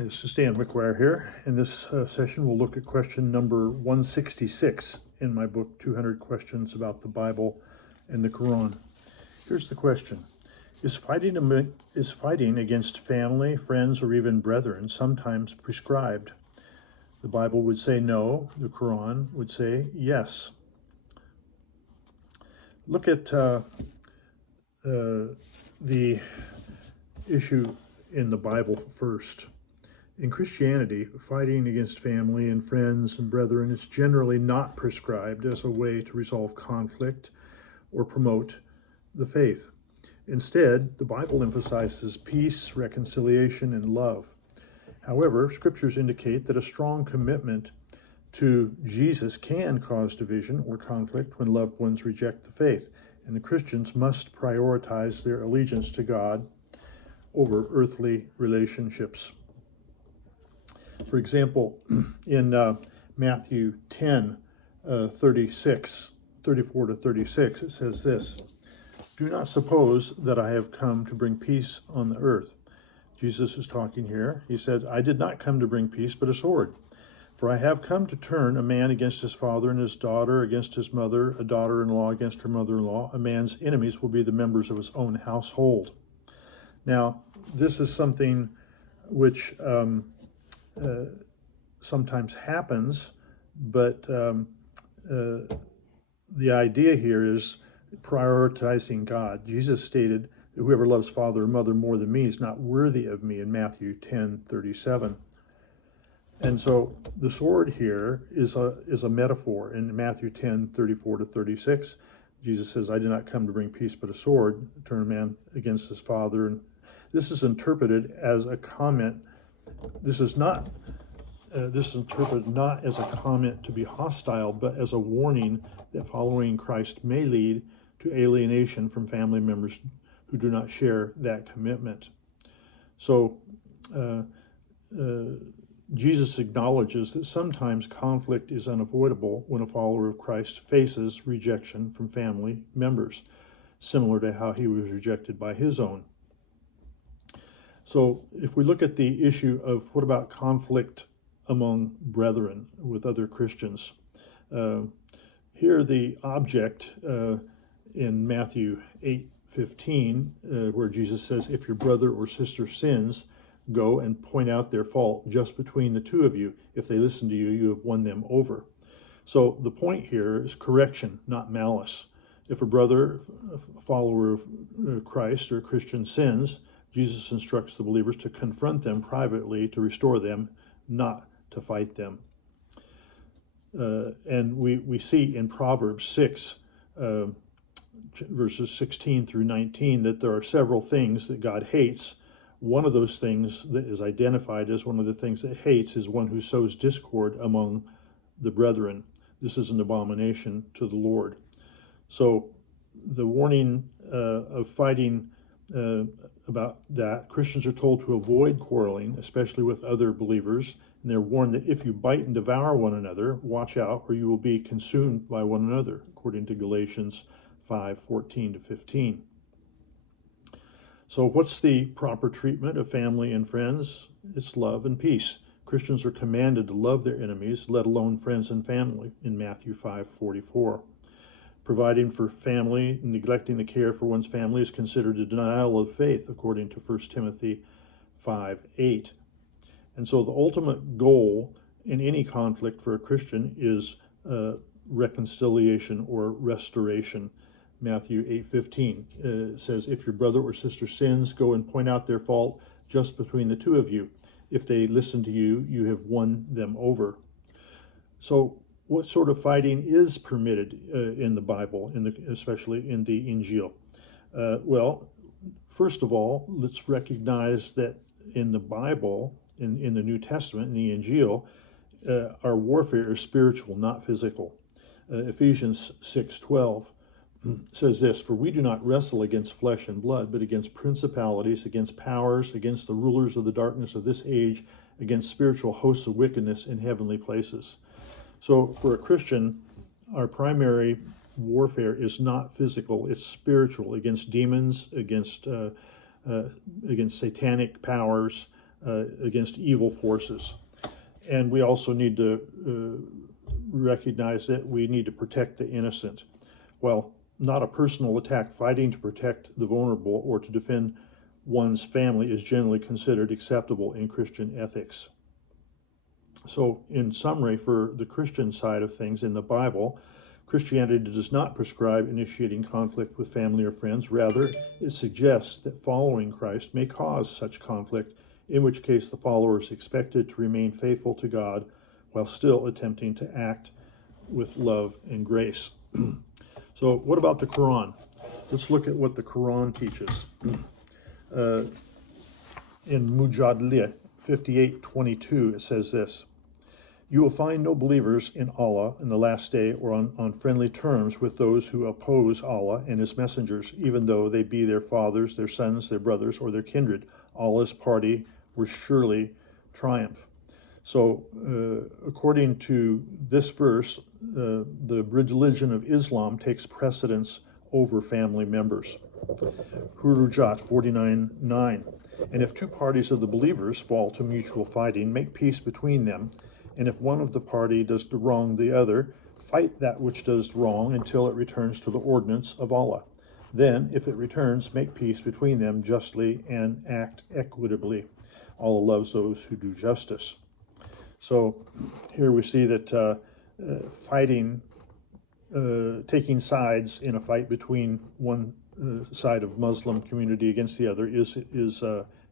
This is Dan McGuire here. In this session, we'll look at question number 166 in my book, 200 Questions About the Bible and the Qur'an. Here's the question. Is fighting against family, friends, or even brethren sometimes prescribed? The Bible would say no. The Qur'an would say yes. Look at the issue in the Bible first. In Christianity, fighting against family and friends and brethren is generally not prescribed as a way to resolve conflict or promote the faith. Instead, the Bible emphasizes peace, reconciliation, and love. However, scriptures indicate that a strong commitment to Jesus can cause division or conflict when loved ones reject the faith, and the Christians must prioritize their allegiance to God over earthly relationships. For example, in Matthew 10, 34 to 36, it says this, "Do not suppose that I have come to bring peace on the earth." Jesus is talking here. He says, "I did not come to bring peace, but a sword. For I have come to turn a man against his father, and his daughter against his mother, a daughter-in-law against her mother-in-law. A man's enemies will be the members of his own household." Now, this is something which sometimes happens, but the idea here is prioritizing God. Jesus stated that whoever loves father or mother more than me is not worthy of me in Matthew 10:37. And so the sword here is a metaphor. In Matthew 10:34 to 36, Jesus says, "I did not come to bring peace but a sword, to turn a man against his father." And this is interpreted as a comment. This is interpreted not as a comment to be hostile, but as a warning that following Christ may lead to alienation from family members who do not share that commitment. So Jesus acknowledges that sometimes conflict is unavoidable when a follower of Christ faces rejection from family members, similar to how he was rejected by his own. So if we look at the issue of what about conflict among brethren with other Christians, here the object in Matthew 8:15, where Jesus says, "If your brother or sister sins, go and point out their fault just between the two of you. If they listen to you, you have won them over." So the point here is correction, not malice. If a brother, a follower of Christ or a Christian sins, Jesus instructs the believers to confront them privately to restore them, not to fight them. And we see in Proverbs 6, verses 16 through 19, that there are several things that God hates. One of those things that is identified as one of the things that hates is one who sows discord among the brethren. This is an abomination to the Lord. So the warning of fighting about that, Christians are told to avoid quarreling, especially with other believers, and they're warned that if you bite and devour one another, watch out, or you will be consumed by one another, according to Galatians 5:14 to 15. So what's the proper treatment of family and friends? It's love and peace. Christians are commanded to love their enemies, let alone friends and family, in Matthew 5:44. Providing for family, neglecting the care for one's family is considered a denial of faith, according to 1 Timothy 5:8. And so the ultimate goal in any conflict for a Christian is reconciliation or restoration. Matthew 8:15 says, "If your brother or sister sins, go and point out their fault just between the two of you. If they listen to you, you have won them over." So what sort of fighting is permitted in the Bible, especially in the Injil? Well, first of all, let's recognize that in the Bible, in the New Testament, in the Injil, our warfare is spiritual, not physical. Ephesians 6:12 says this, "For we do not wrestle against flesh and blood, but against principalities, against powers, against the rulers of the darkness of this age, against spiritual hosts of wickedness in heavenly places." So for a Christian, our primary warfare is not physical, it's spiritual, against demons, against satanic powers, against evil forces. And we also need to recognize that we need to protect the innocent. While not a personal attack, fighting to protect the vulnerable or to defend one's family is generally considered acceptable in Christian ethics. So, in summary, for the Christian side of things in the Bible, Christianity does not prescribe initiating conflict with family or friends. Rather, it suggests that following Christ may cause such conflict, in which case the follower is expected to remain faithful to God while still attempting to act with love and grace. So, what about the Qur'an? Let's look at what the Qur'an teaches. In Mujadlah 58:22, it says this: "You will find no believers in Allah in the last day or on friendly terms with those who oppose Allah and His messengers, even though they be their fathers, their sons, their brothers, or their kindred. Allah's party will surely triumph." So, according to this verse, the religion of Islam takes precedence over family members. Hurujat 49:9. "And if two parties of the believers fall to mutual fighting, make peace between them. And if one of the party does wrong the other, fight that which does wrong until it returns to the ordinance of Allah. Then, if it returns, make peace between them justly and act equitably. Allah loves those who do justice." So here we see that fighting, taking sides in a fight between one side of Muslim community against the other is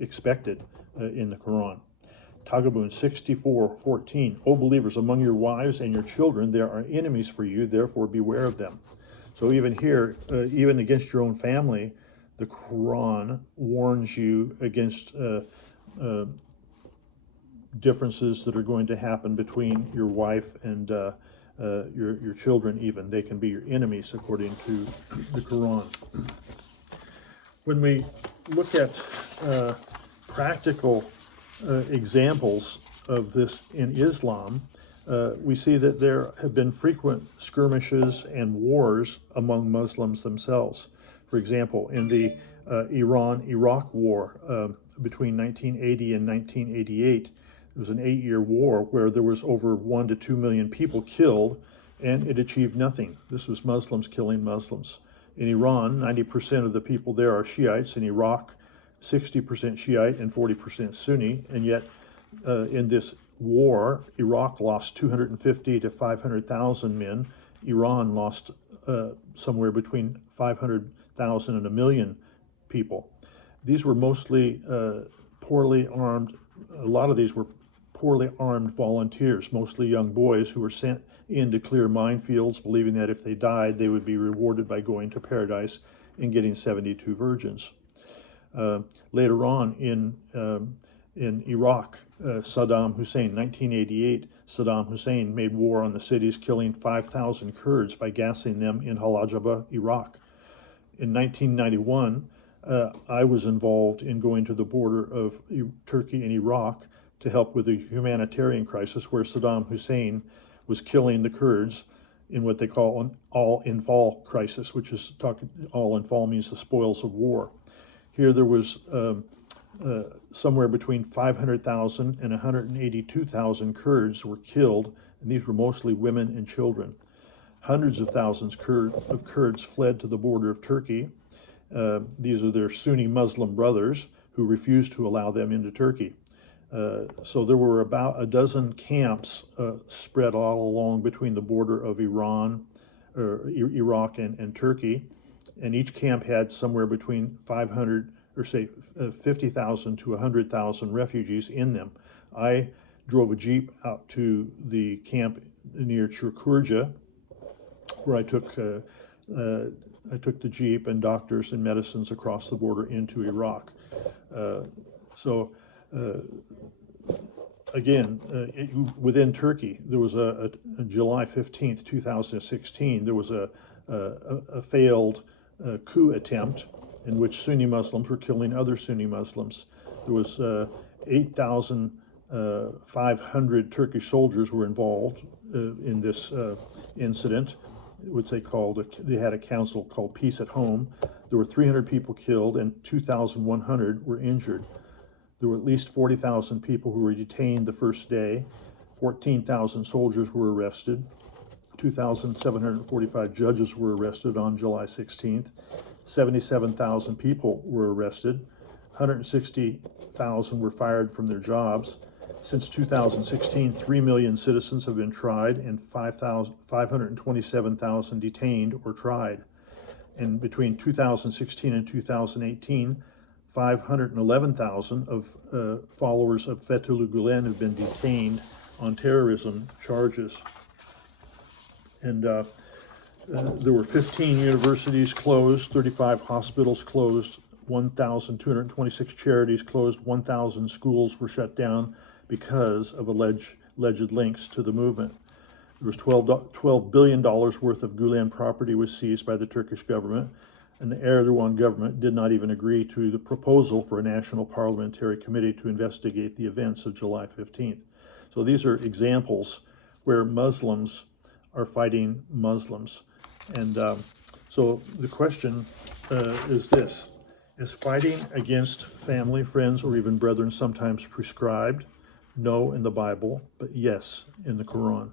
expected in the Quran. Tagabun 64:14. "O believers, among your wives and your children there are enemies for you, therefore beware of them." So even here, even against your own family, the Quran warns you against differences that are going to happen between your wife and your children. Even they can be your enemies according to the Quran. When we look at practical examples of this in Islam, we see that there have been frequent skirmishes and wars among Muslims themselves. For example, in the Iran-Iraq war between 1980 and 1988, it was an 8-year war where there was over 1 to 2 million people killed, and it achieved nothing. This was Muslims killing Muslims. In Iran, 90% of the people there are Shiites. In Iraq, 60% Shiite and 40% Sunni, and yet in this war, Iraq lost 250 to 500,000 men. Iran lost somewhere between 500,000 and 1 million people. These were mostly poorly armed. A lot of these were poorly armed volunteers, mostly young boys who were sent in to clear minefields, believing that if they died, they would be rewarded by going to paradise and getting 72 virgins. Later on in Iraq, Saddam Hussein, 1988, Saddam Hussein made war on the cities, killing 5,000 Kurds by gassing them in Halajaba, Iraq. In 1991, I was involved in going to the border of Turkey and Iraq to help with the humanitarian crisis where Saddam Hussein was killing the Kurds in what they call an all-infal crisis, which is all-infal means the spoils of war. Here there was somewhere between 500,000 and 182,000 Kurds were killed, and these were mostly women and children. Hundreds of thousands of Kurds fled to the border of Turkey. These are their Sunni Muslim brothers who refused to allow them into Turkey. So there were about a dozen camps spread all along between the border of Iraq and Turkey, and each camp had somewhere between 500 or say 50,000 to 100,000 refugees in them. I drove a jeep out to the camp near Chukurja, where I took the jeep and doctors and medicines across the border into Iraq. Again, within Turkey, there was a July 15th, 2016, there was a failed coup attempt in which Sunni Muslims were killing other Sunni Muslims. There was 8,500 Turkish soldiers were involved in this incident, which they had a council called Peace at Home. There were 300 people killed and 2,100 were injured. There were at least 40,000 people who were detained the first day. 14,000 soldiers were arrested. 2,745 judges were arrested on July 16th. 77,000 people were arrested. 160,000 were fired from their jobs. Since 2016, 3 million citizens have been tried and 527,000 detained or tried. And between 2016 and 2018, 511,000 of followers of Fethullah Gulen have been detained on terrorism charges. And there were 15 universities closed, 35 hospitals closed, 1,226 charities closed, 1,000 schools were shut down because of alleged links to the movement. There was $12 billion worth of Gulen property was seized by the Turkish government, and the Erdogan government did not even agree to the proposal for a national parliamentary committee to investigate the events of July 15th. So these are examples where Muslims are fighting Muslims. And so the question is this: is fighting against family, friends, or even brethren sometimes prescribed? No in the Bible, but yes in the Qur'an.